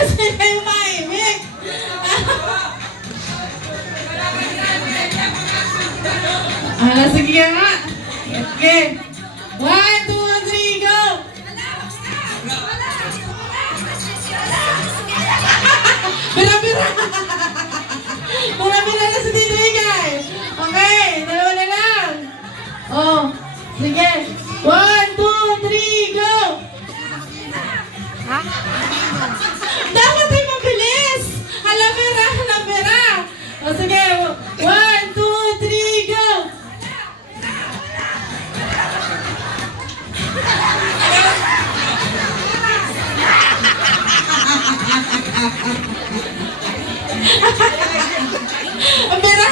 kasi kayo maimik. Sige nga. Okay. 1, 2, 3, go! Bira-bira! Bira-bira na si Tito Igay. Okay, dalawa na lang. Oh, sige. 1, 2, 3, go! Dapat ay mabilis! Halabira, halabira! O sige, 1, 2, 3, go! Halabira!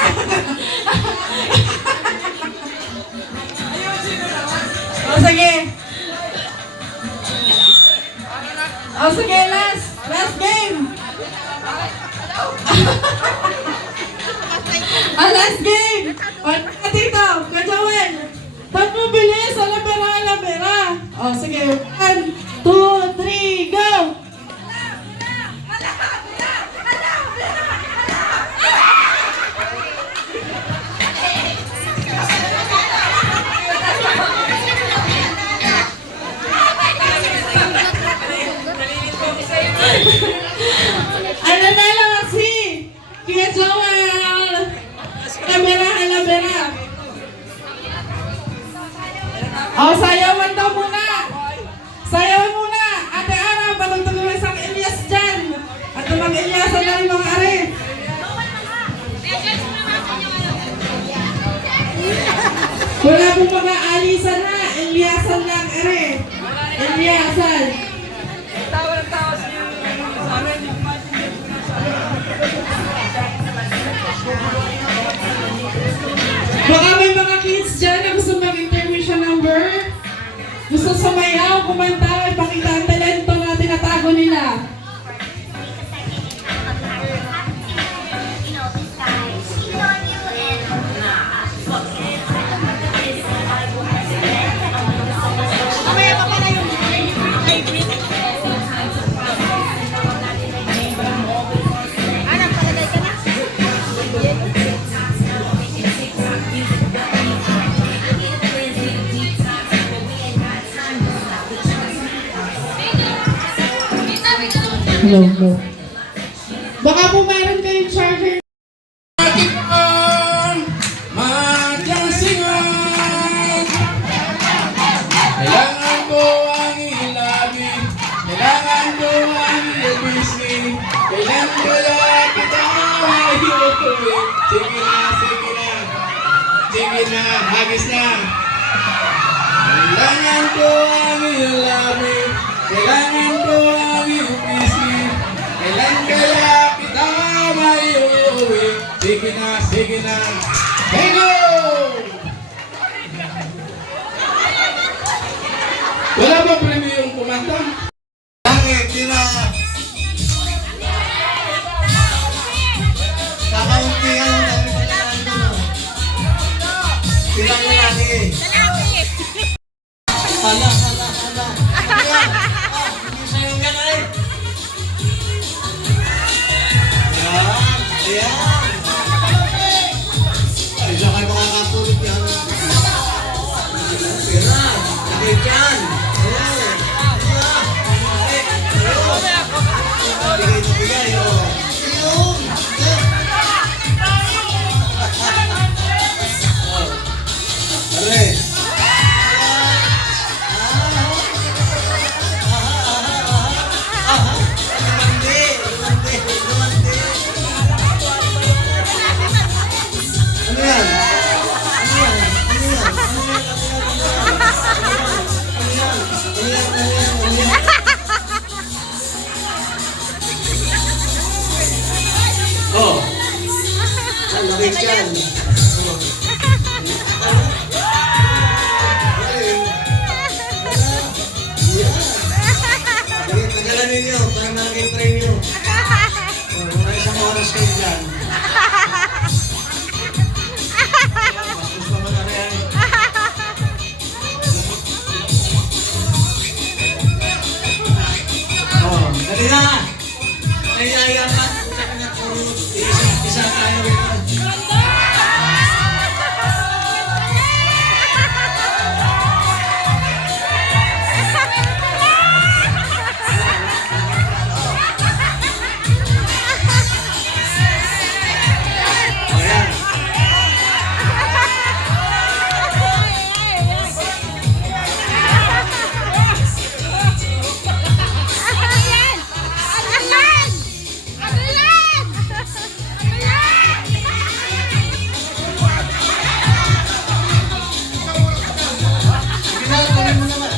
O sige. O sige, last game. Last game. Tito, Kajawin. Ba't mo bilis? Alabera, alabera. O sige, 1, 2, 3, go! Ano na lang si Kuya Joel. Alabera, alabera. O, sayawan daw muna. Sayawan muna. Ate Ara, patugtugin mo isang Elias dyan. At namang Eliasan na rin mga are. Wala pong mga alisan na. Eliasan lang are. Eliasan. Baka may mga kids dyan na gusto mag-intermission number. Gusto sumayaw, kumanta, ipakita ang talento na tinatago nila. Hello, hello. Baka po mayroon kayong charger. Kailangan ko ang ilabi, kailangan ko ang ilabisi, kailangan ko lang kita ayutuin. Sige na, sige na, sige na, hagis na. Kailangan ko ang ilabi, kailangan ko ang ilabisi, kailangan kaya kita mayuwi. Sige na, sige na. Bingo! Wala ba premyo yung kumanta? Langit, sila. Kakauntihan lang kami sa lahat. Silang lalaki. Hala. Hindi sayang ka na eh. Ayan. Ay, siya kayo makakatulog yan. Pera, sakit yan. Oh, ang laki dyan. Tagalan ninyo para maging premyo. Mga isang oras kayo dyan. Bastos naman na rin. Oh, dali na! kaligayahan, sa kanya puro isa tayo rin. Ayan. Sige na, tuloy mo naman.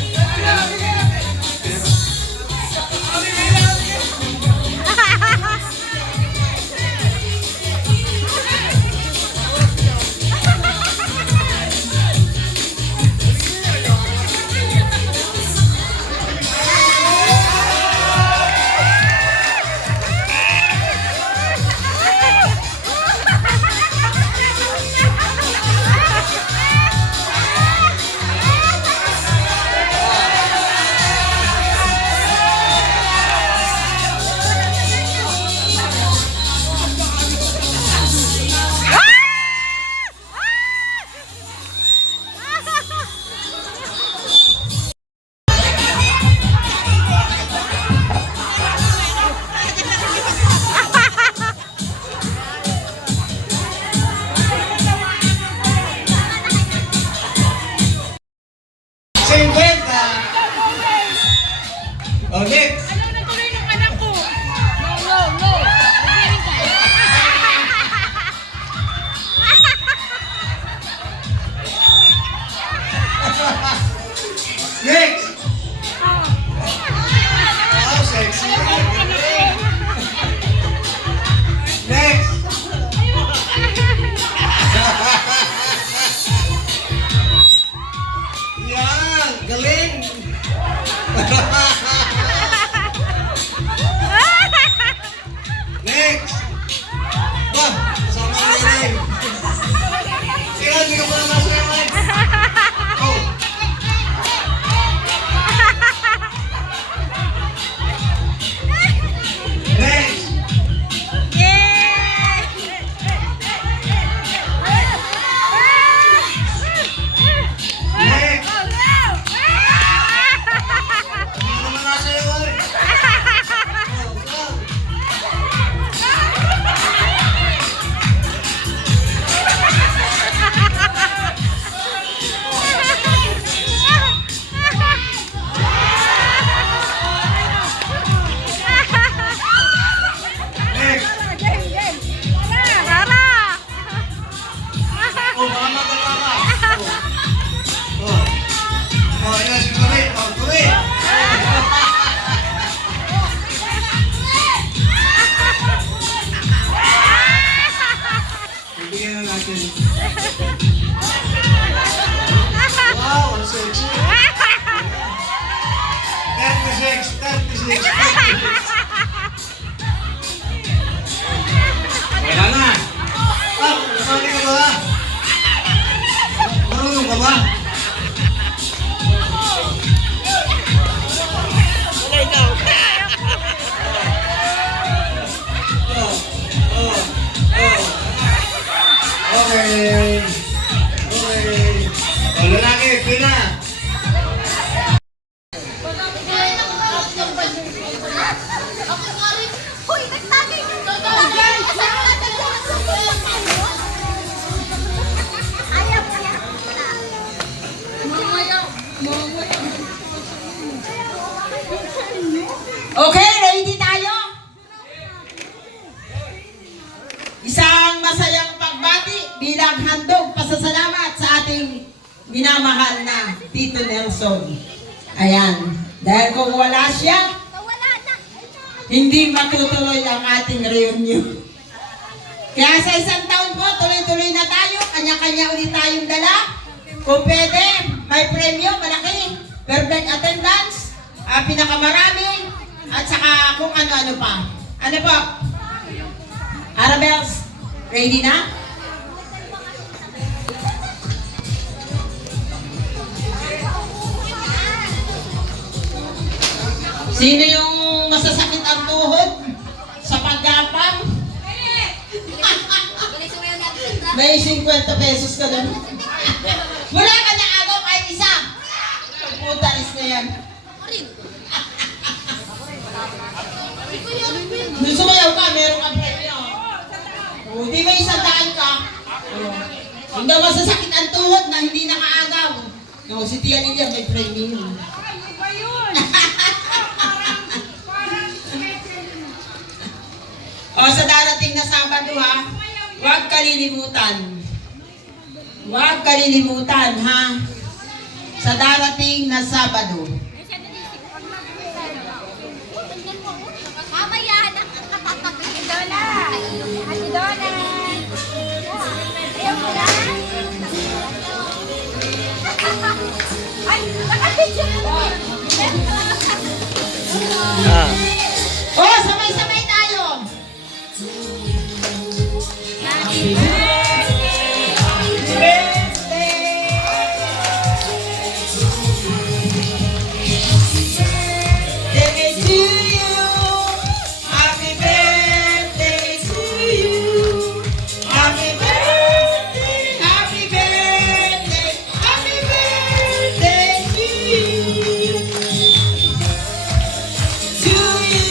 Oh, next. Ano na tuloy ng anak ko? No. Magaling ka. Next. Oh, sexy. Next. Yan, galing. Next. Ba, kasama ka na yun. Sige, hindi ka pa na masayawan. Oh. Next. Next. Hindi ka naman nasayawan. Oh, go. Next. Oh, baka magalawa. Oh. Oh, yes, tuloy. Oh, tuloy. Bigyan na natin. Wow, ang sexy. 36. Wala na. Ah, nasali ka ba? Marunong ka ba? Oh. Okay. O, lalaki, pina. Hoy, nagtagay! Okay, ready tayo? Isang masayang pagbati bilang handog pasasalamat sa ating minamahal na Tito Nelson. Ayan, dahil kung wala siya, hindi matutuloy ang ating reunion. Kaya sa isang taon po, tuloy-tuloy na tayo, kanya-kanya ulit tayong dala. Kung pwede, may premyo, malaki, perfect attendance, pinakamarami, at saka kung ano-ano pa. Ano po? Arabels, ready na? Sino yung masasakit ang tuhod sa paggawa May 50 pesos ka doon. Wala ka na agaw kahit isa. Pagputalis na yan. Nung sumayaw ka, meron kang premyo. O, di ba isang daan ka? Hindi daw masasakit ang tuhod na hindi nakaagaw. No, si Tia Lilia may premyo. O, sa darating na Sabado ha, huwag kalilimutan. Huwag kalilimutan ha. Sa darating na Sabado. Mamaya na. Ate Donna. Ate Donna. Ayaw mo na? Ay, nakapidyo ko. O, sabay-sabay tayo. Happy birthday to you. Happy birthday to you. Happy birthday, happy birthday, happy birthday to you. To you.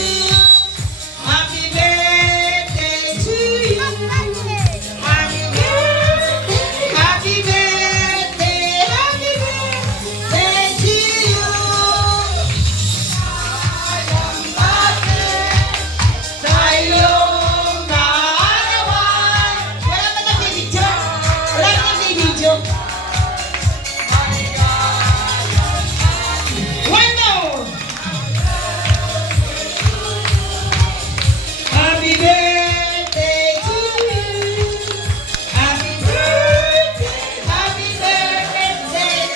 Happy birthday to you. Happy birthday, happy birthday, happy birthday to you. Tayong kaarawan. Wala ba nagbibidyo? Wala ba nagbibidyo? One more. Happy birthday to you. Happy birthday, happy birthday.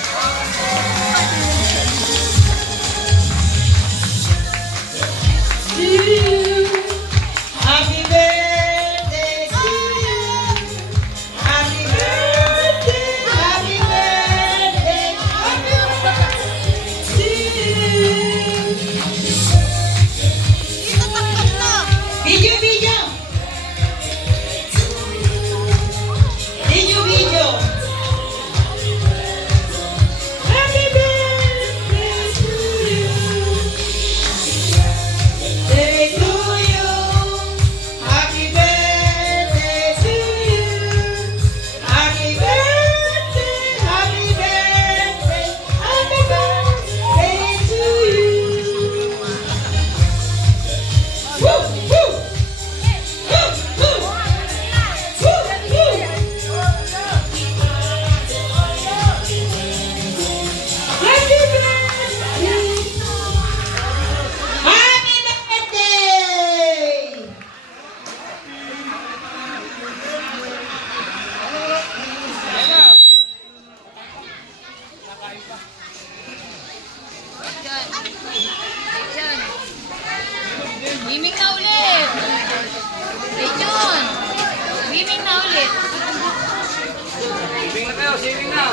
To you. Happy birthday to you. Happy birthday, happy birthday, happy birthday to you. Video, video. Video, video. Happy birthday to you. Day to you. Happy birthday to you. Happy birthday, happy birthday, happy birthday to you. Woo, woo. Woo, woo. Woo, woo. Happy birthday. Happy birthday! Swimming na ulit. Rachel. Swimming na ulit. Swimming na kayo, swimming na.